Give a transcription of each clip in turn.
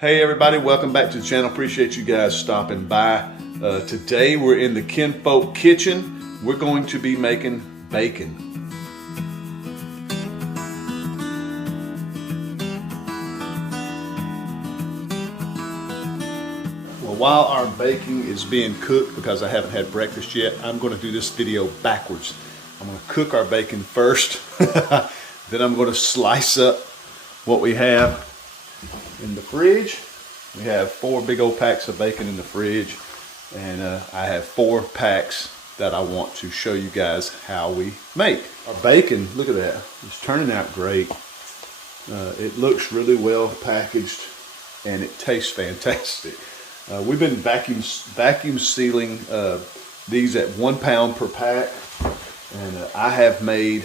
Hey everybody, welcome back to the channel. Appreciate you guys stopping by. Today we're in the Kinfolk kitchen. We're going to be making bacon. Well, while our bacon is being cooked, because I haven't had breakfast yet, I'm going to do this video backwards. I'm going to cook our bacon first, then I'm going to slice up what we have in the fridge. We have 4 big old packs of bacon in the fridge, and I have 4 packs that I want to show you guys how we make. Our bacon, look at that, it's turning out great. It looks really well packaged and it tastes fantastic. We've been vacuum sealing these at 1 pound per pack, and I have made,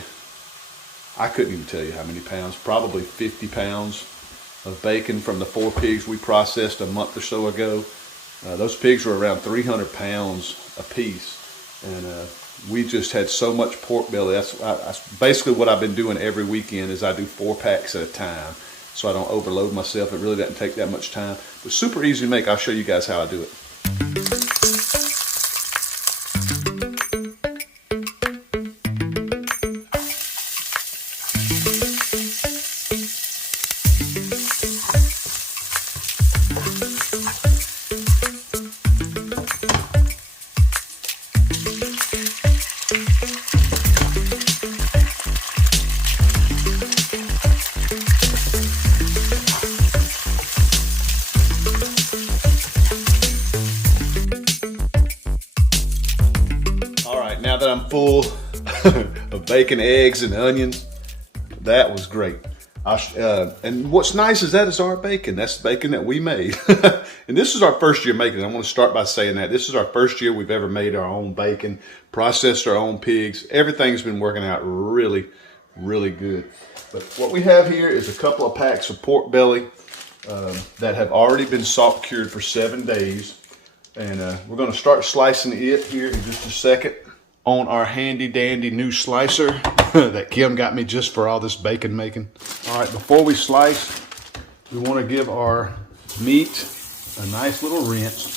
I couldn't even tell you how many pounds, probably 50 pounds of bacon from the 4 pigs we processed a month or so ago. Those pigs were around 300 pounds a piece, and we just had so much pork belly. That's basically what I've been doing every weekend, is I do 4 packs at a time so I don't overload myself. It really doesn't take that much time, but super easy to make. I'll show you guys how I do it. Now that I'm full of bacon, eggs, and onions, that was great. And what's nice is that is our bacon. That's the bacon that we made. And this is our first year making it. I want to start by saying that. This is our first year we've ever made our own bacon, processed our own pigs. Everything's been working out really, really good. But what we have here is a couple of packs of pork belly that have already been salt cured for 7 days. And we're going to start slicing it here in just a second on our handy dandy new slicer that Kim got me just for all this bacon making. All right, before we slice, we want to give our meat a nice little rinse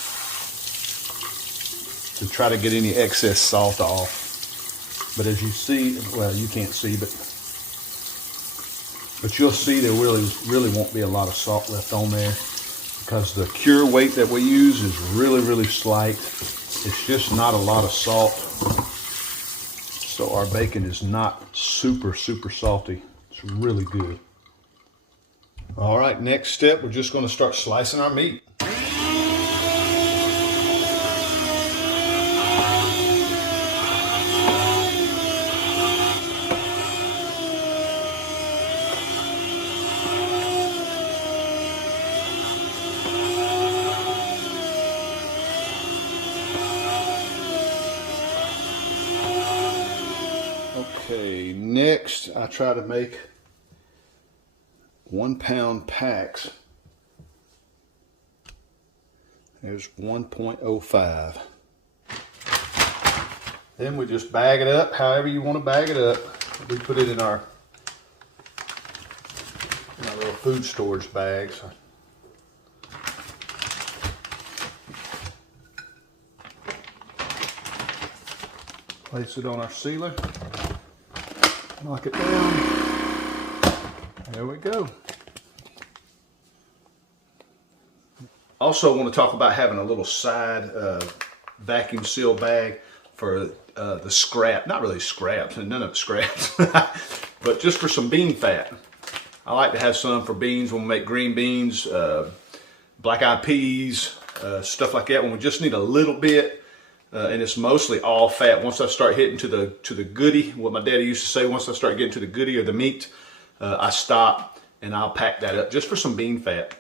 to try to get any excess salt off. But as you see, well, you can't see, but you'll see there really won't be a lot of salt left on there, because the cure weight that we use is really slight. It's just not a lot of salt. So our bacon is not super salty. It's really good. All right, next step, we're just going to start slicing our meat. Okay, next I try to make 1 pound packs. There's 1.05. Then we just bag it up however you want to bag it up. We put it in our little food storage bags. Place it on our sealer. Knock it down. There we go. Also want to talk about having a little side vacuum seal bag for the scrap. Not really scraps, and none of it scraps, but just for some bean fat. I like to have some for beans when we make green beans, black-eyed peas, stuff like that, when we just need a little bit. And it's mostly all fat. Once I start hitting to the goodie, what my daddy used to say, once I start getting to the goodie or the meat, I stop and I'll pack that up just for some bean fat.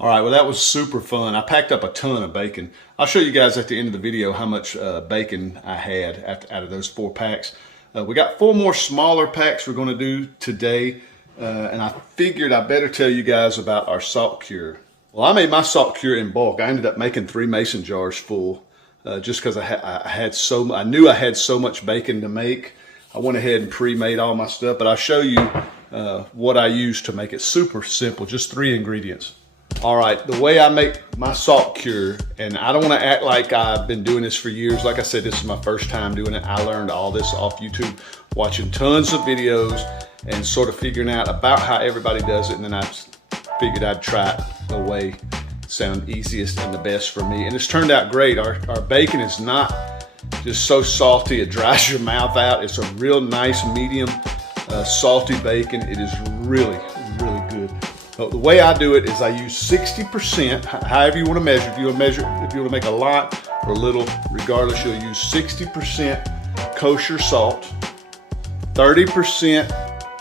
All right, well that was super fun. I packed up a ton of bacon. I'll show you guys at the end of the video how much bacon I had out of those 4 packs. We got 4 more smaller packs we're going to do today, and I figured I better tell you guys about our salt cure. Well, I made my salt cure in bulk. I ended up making 3 mason jars full. Just because I knew I had so much bacon to make. I went ahead and pre-made all my stuff, but I'll show you what I use to make it super simple, just 3 ingredients. All right, the way I make my salt cure, and I don't want to act like I've been doing this for years. Like I said, this is my first time doing it. I learned all this off YouTube, watching tons of videos and sort of figuring out about how everybody does it. And then I figured I'd try it the way it sounded easiest and the best for me. And it's turned out great. Our bacon is not just so salty it dries your mouth out. It's a real nice medium salty bacon. It is really, really good. But the way I do it is I use 60%, however you want to measure. If you want to make a lot or a little, regardless, you'll use 60% kosher salt, 30%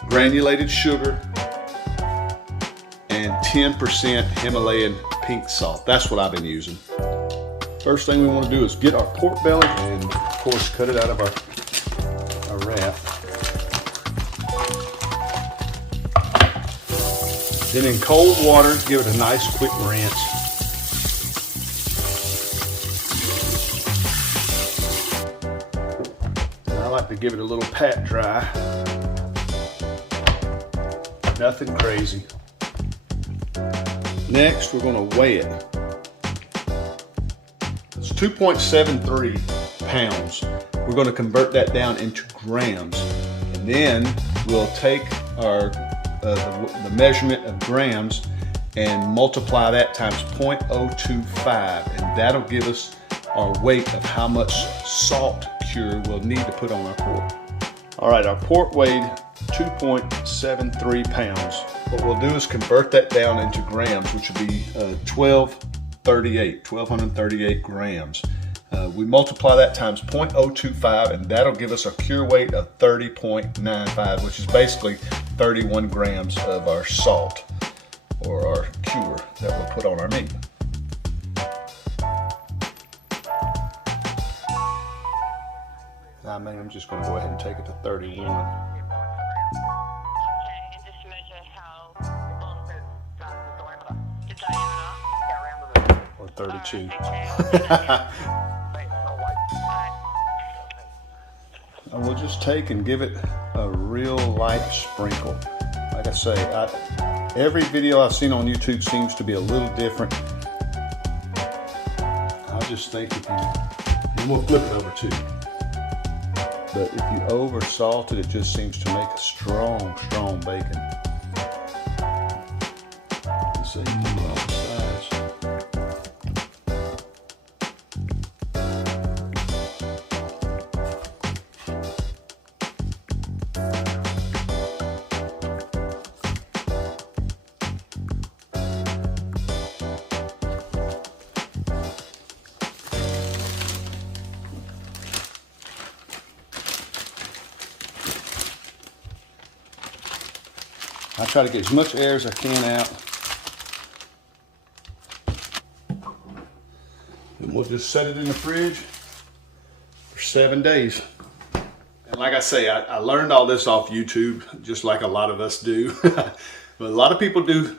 granulated sugar, and 10% Himalayan pink salt. That's what I've been using. First thing we want to do is get our pork belly and, of course, cut it out of our wrap. Then in cold water, give it a nice quick rinse. And I like to give it a little pat dry. Nothing crazy. Next, we're going to weigh it. It's 2.73 pounds. We're going to convert that down into grams. And then we'll take our the measurement of grams and multiply that times 0.025, and that'll give us our weight of how much salt cure we'll need to put on our pork. All right, our pork weighed 2.73 pounds. What we'll do is convert that down into grams, which would be 1,238 grams. We multiply that times 0.025, and that'll give us a cure weight of 30.95, which is basically 31 grams of our salt, or our cure that we'll put on our meat. I'm just going to go ahead and take it to 31. Or 32. And we'll just take and give it a real light sprinkle. Like I say, every video I've seen on YouTube seems to be a little different. I just think if you, and we'll flip it over too, but if you over salt it, it just seems to make a strong, strong bacon. So you can do it on the sides. I try to get as much air as I can out. And we'll just set it in the fridge for 7 days. And like I say, I learned all this off YouTube, just like a lot of us do. But a lot of people do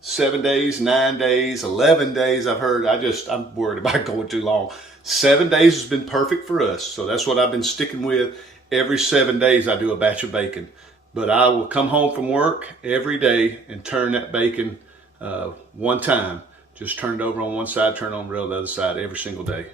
7 days, 9 days, 11 days. I've heard, I'm worried about going too long. 7 days has been perfect for us. So that's what I've been sticking with. Every 7 days I do a batch of bacon. But I will come home from work every day and turn that bacon one time. Just turn it over on one side, turn it on the other side every single day.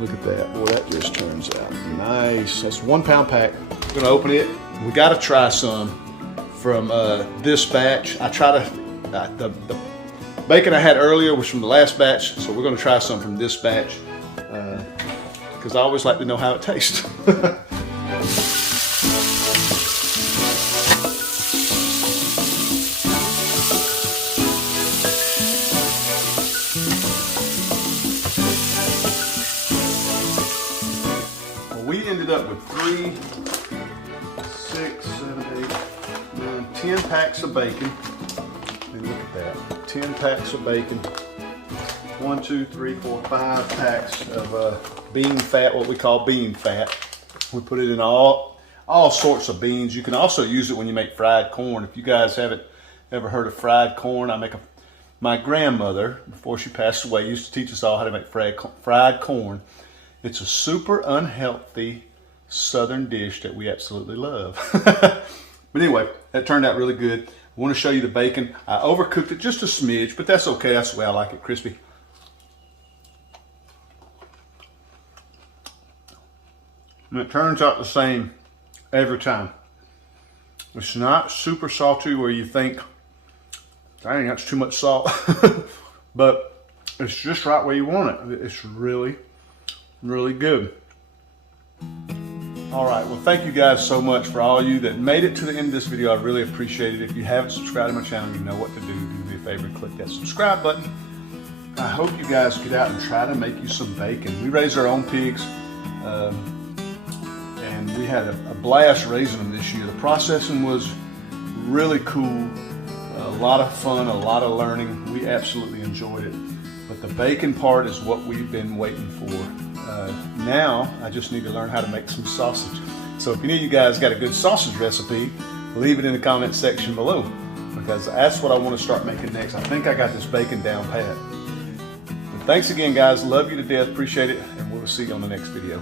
Look at that. Boy, that just turns out nice. That's 1 pound pack. We're gonna open it. We gotta try some from this batch. I try to, the bacon I had earlier was from the last batch, so we're gonna try some from this batch because I always like to know how it tastes. We ended up with 3, 6, 7, 8, 9, 10 packs of bacon. And look at that, 10 packs of bacon. 1, 2, 3, 4, 5 packs of bean fat, what we call bean fat. We put it in all sorts of beans. You can also use it when you make fried corn. If you guys haven't ever heard of fried corn, my grandmother, before she passed away, used to teach us all how to make fried corn. It's a super unhealthy southern dish that we absolutely love. But anyway, that turned out really good. I want to show you the bacon. I overcooked it just a smidge, but that's okay. That's the way I like it, crispy. And it turns out the same every time. It's not super salty where you think, dang, that's too much salt. But it's just right where you want it. It's really, really good. All right, well, thank you guys so much for all you that made it to the end of this video. I really appreciate it. If you haven't subscribed to my channel, you know what to do. Do me a favor and click that subscribe button. I hope you guys get out and try to make you some bacon. We raise our own pigs, and we had a blast raising them this year. The processing was really cool, a lot of fun, a lot of learning. We absolutely enjoyed it. But the bacon part is what we've been waiting for. Now I just need to learn how to make some sausage. So if any of you guys got a good sausage recipe, leave it in the comment section below, because that's what I want to start making next. I think I got this bacon down pat. But thanks again, guys. Love you to death. Appreciate it. And we'll see you on the next video.